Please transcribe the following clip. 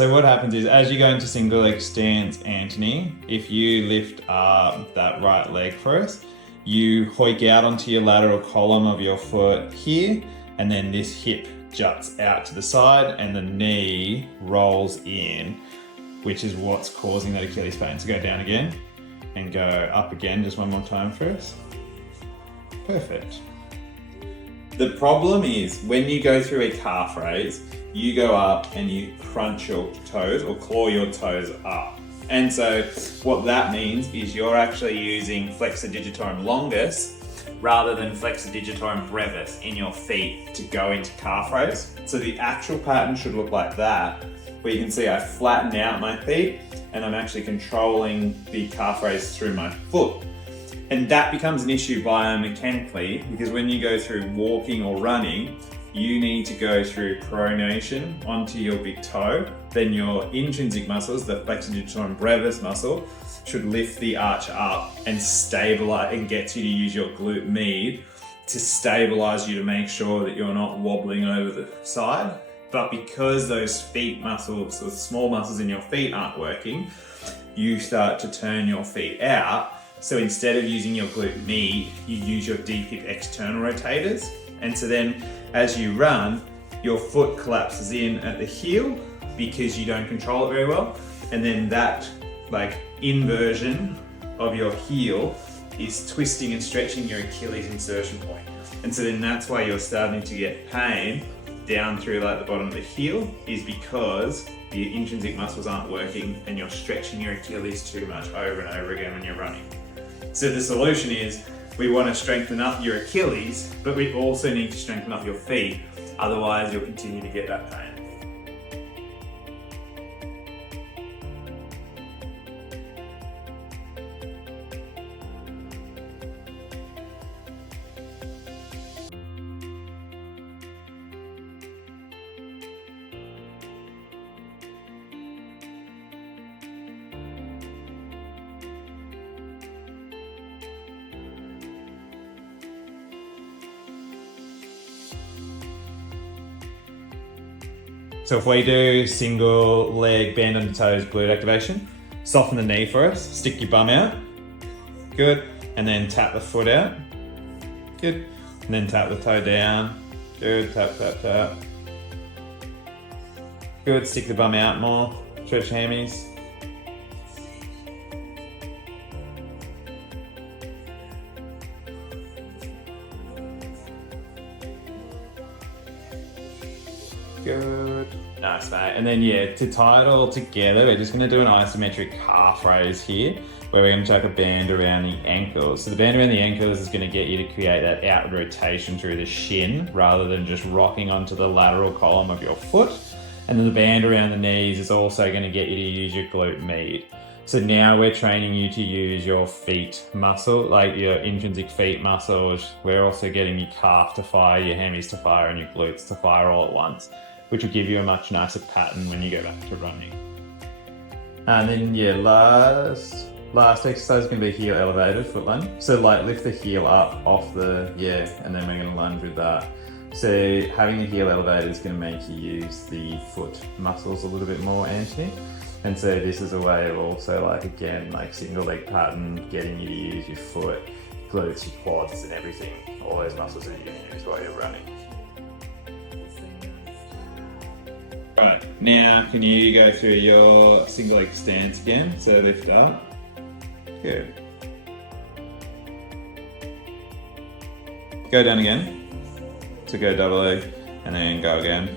So what happens is, as you go into single leg stance, Anthony, if you lift up that right leg first, you hoik out onto your lateral column of your foot here, and then this hip juts out to the side and the knee rolls in, which is what's causing that Achilles pain. So go down again and go up again, just one more time first. Perfect. The problem is when you go through a calf raise, you go up and you crunch your toes or claw your toes up. And so what that means is you're actually using flexor digitorum longus rather than flexor digitorum brevis in your feet to go into calf raise. So the actual pattern should look like that, where you can see I flatten out my feet and I'm actually controlling the calf raise through my foot. And that becomes an issue biomechanically because when you go through walking or running, you need to go through pronation onto your big toe. Then your intrinsic muscles, the flexor digitorum brevis muscle, should lift the arch up and stabilize and get you to use your glute med to stabilize you to make sure that you're not wobbling over the side. But because those feet muscles, the small muscles in your feet aren't working, you start to turn your feet out. So instead of using your glute med, you use your deep hip external rotators. And so then as you run, your foot collapses in at the heel because you don't control it very well. And then that inversion of your heel is twisting and stretching your Achilles insertion point. And so then that's why you're starting to get pain down through the bottom of the heel, is because the intrinsic muscles aren't working and you're stretching your Achilles too much over and over again when you're running. So the solution is we want to strengthen up your Achilles, but we also need to strengthen up your feet. Otherwise you'll continue to get that pain. So if we do single leg bend on the toes glute activation, soften the knee first, stick your bum out, good, and then tap the foot out, good, and then tap the toe down, good, tap, tap, tap, good, stick the bum out more, stretch hammies. Good. Nice, mate. And then to tie it all together, we're just going to do an isometric calf raise here, where we're going to chuck a band around the ankles. So the band around the ankles is going to get you to create that outward rotation through the shin, rather than just rocking onto the lateral column of your foot. And then the band around the knees is also going to get you to use your glute med. So now we're training you to use your feet muscle, like your intrinsic feet muscles. We're also getting your calf to fire, your hammies to fire, and your glutes to fire all at once, which will give you a much nicer pattern when you go back to running. And then last exercise is going to be heel elevated foot lunge. So lift the heel up off the, and then we're going to lunge with that. So having the heel elevated is going to make you use the foot muscles a little bit more, Anthony. And so this is a way of also single leg pattern, getting you to use your foot, glutes, your quads and everything, all those muscles that you're going to use while you're running. Right, now can you go through your single leg stance again? So lift up, good. Go down again, so go double leg and then go again.